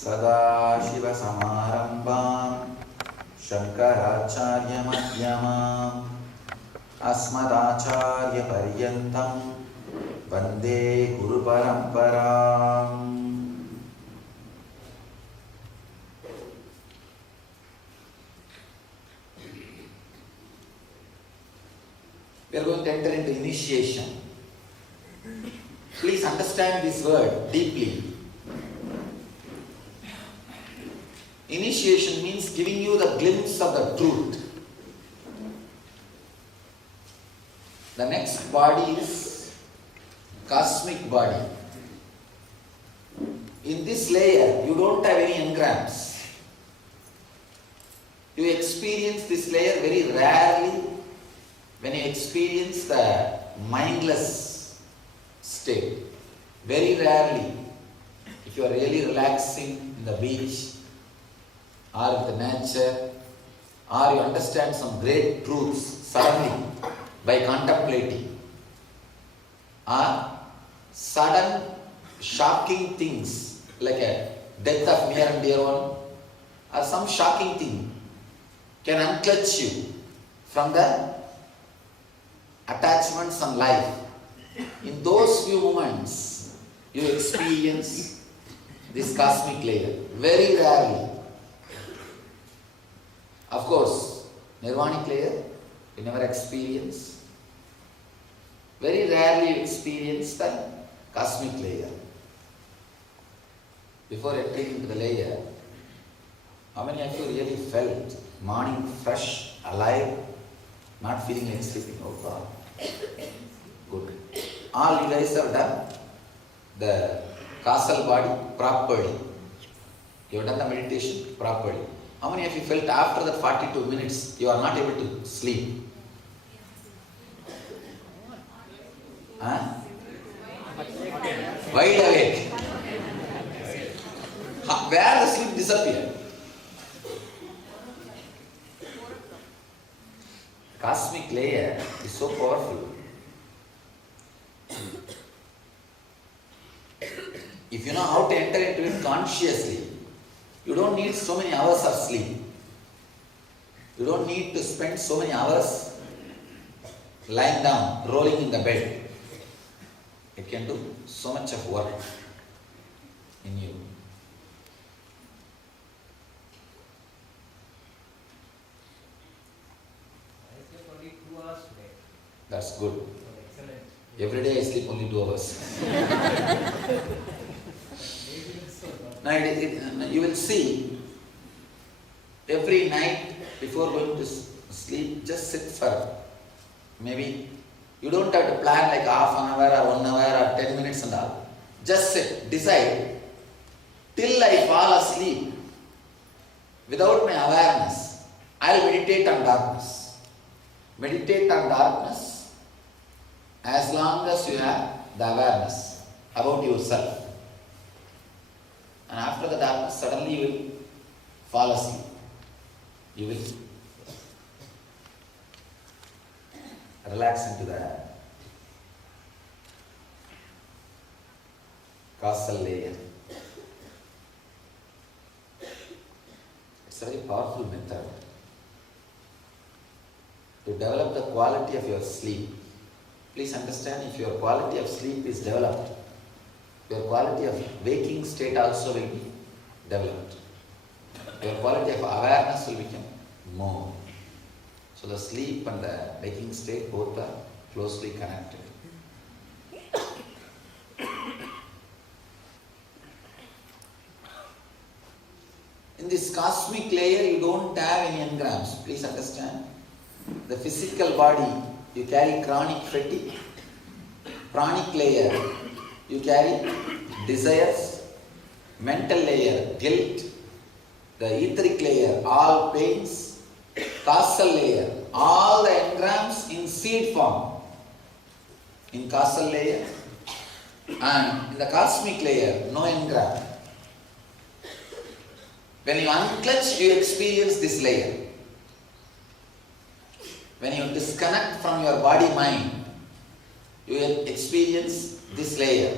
सदाशिवसमारम्भां शङ्कराचार्यमध्यमाम् अस्मदाचार्यपर्यन्तं वन्दे गुरुपरम्पराम्. We are going to enter into initiation. Please understand this word deeply. Initiation means giving you the glimpse of the truth. The next body is cosmic body. In this layer, you don't have any engrams. You experience this layer very rarely when you experience the mindless state. Very rarely, if you are really relaxing in the beach or in the nature, or you understand some great truths suddenly by contemplating, or sudden shocking things like a death of near and dear one, or some shocking thing can unclutch you from the attachments on life. In those few moments, you experience this cosmic layer. Very rarely. Of course, nirvanic layer, you never experience. Very rarely you experience the cosmic layer. Before entering into the layer, how many of you really felt morning fresh, alive, not feeling like sleeping? Oh God. Good. All you guys have done the causal body properly. You have done the meditation properly. How many of you felt after that 42 minutes you are not able to sleep? Huh? Wide awake. Where the sleep disappeared? Cosmic layer is so powerful. If you know how to enter into it consciously, you don't need so many hours of sleep. You don't need to spend so many hours lying down, rolling in the bed. It can do so much of work in you. That's good. Excellent. Every day I sleep only 2 hours. Now you will see, every night before going to sleep, just sit for maybe, you don't have to plan like half an hour or 1 hour or 10 minutes and all. Just sit, decide, till I fall asleep, without my awareness, I will meditate on darkness. Meditate on darkness as long as you have the awareness about yourself. And after the darkness, suddenly you will fall asleep. You will relax into the causal layer. It's a very powerful method to develop the quality of your sleep. Please understand, if your quality of sleep is developed, your quality of waking state also will be developed. Your quality of awareness will become more. So the sleep and the waking state both are closely connected. In this cosmic layer, you don't have any engrams. Please understand. The physical body, you carry chronic fatigue. Pranic layer, you carry desires. Mental layer, guilt. The etheric layer, all pains. Causal layer, all the engrams in seed form. In causal layer. And in the cosmic layer, no engram. When you unclutch, you experience this layer. When you disconnect from your body-mind, you will experience this layer.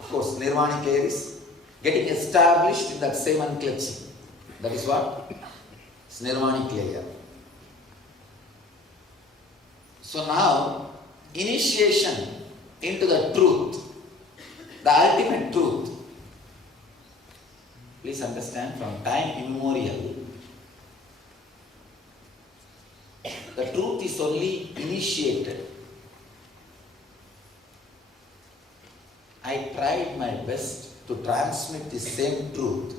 Of course, nirvanic layer is getting established in that same unclutching. That is what? It's nirvanic layer. So now, initiation into the truth, the ultimate truth. Please understand, from time immemorial, the truth is only initiated. I tried my best to transmit the same truth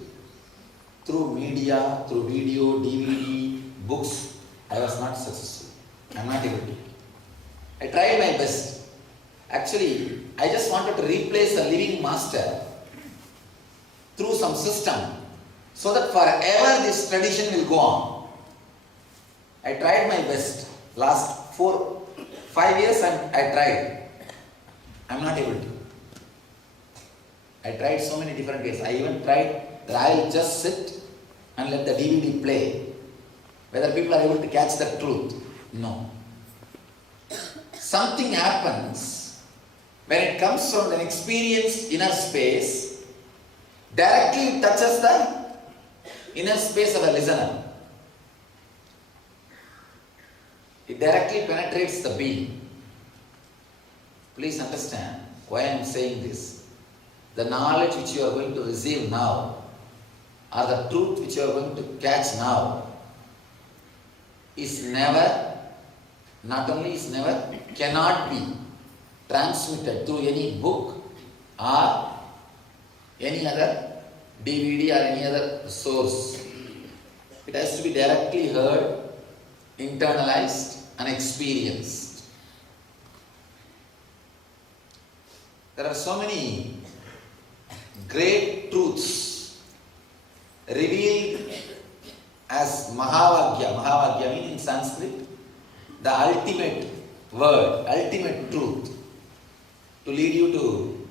through media, through video, DVD, books. I was not successful. I am not able to. I tried my best. Actually, I just wanted to replace a living master through some system so that forever this tradition will go on. I tried my best. Last 4-5 years I tried. I am not able to. I tried so many different ways. I even tried that I will just sit and let the DVD play. Whether people are able to catch the truth. No. Something happens when it comes from an experienced inner space, directly touches the inner space of a listener. It directly penetrates the being. Please understand why I am saying this. The knowledge which you are going to receive now, or the truth which you are going to catch now, is never, not only is never, cannot be transmitted through any book or any other DVD or any other source. It has to be directly heard, internalized and experienced. There are so many great truths revealed as Mahavagya. Mahavagya means in Sanskrit the ultimate word, ultimate truth to lead you to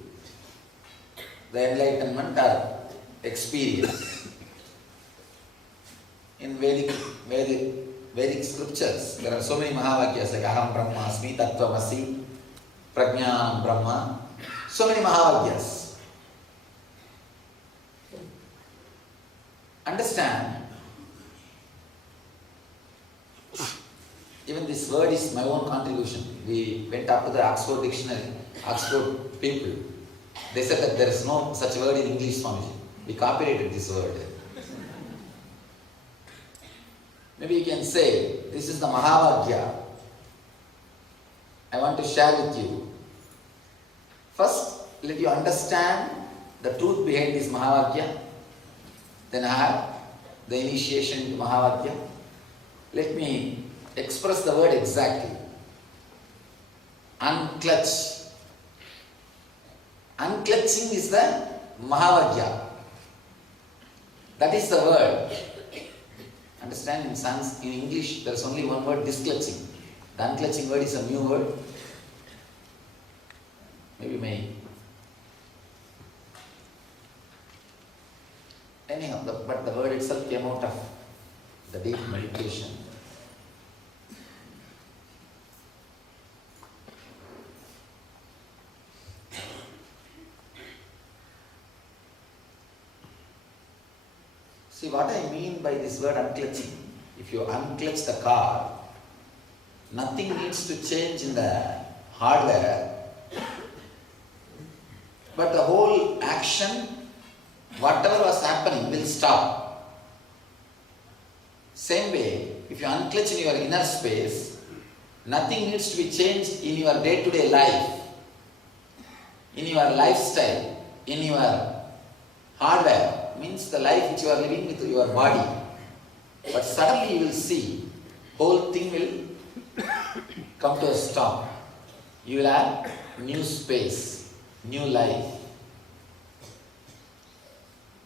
the enlightenment or experience. In Vedic scriptures, there are so many Mahavakyas like Aham Brahmasmi, Tattvamasi, Prajnanam Brahma. So many Mahavakyas. Understand, even this word is my own contribution. We went up to the Oxford dictionary, Oxford people. They said that there is no such word in English, Swamiji. We copyrighted this word. Maybe you can say, this is the Mahavagya I want to share with you. First, let you understand the truth behind this Mahavagya. Then I have the initiation into Mahavagya. Let me express the word exactly. Unclutch. Unclutching is the Mahavagya. That is the word. Understand, in English there is only one word, disclutching. The unclutching word is a new word. Maybe anyhow, but the word itself came out of the deep meditation. See what I mean by this word unclutching. If you unclutch the car, nothing needs to change in the hardware, but the whole action, whatever was happening, will stop. Same way, if you unclutch in your inner space, nothing needs to be changed in your day-to-day life, in your lifestyle, in your hardware. Means the life which you are living with your body. But suddenly you will see, whole thing will come to a stop. You will have new space, new life.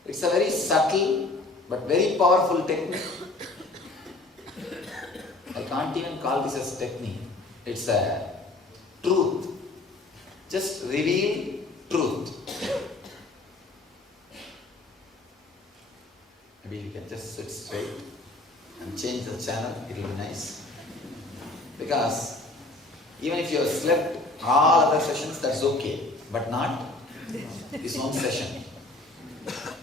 It's a very subtle but very powerful technique. I can't even call this as technique. It's a truth. Just reveal truth. Maybe you can just sit straight and change the channel, it will be nice. Because even if you have slept all other sessions, that's okay, but not this one session. Thank you.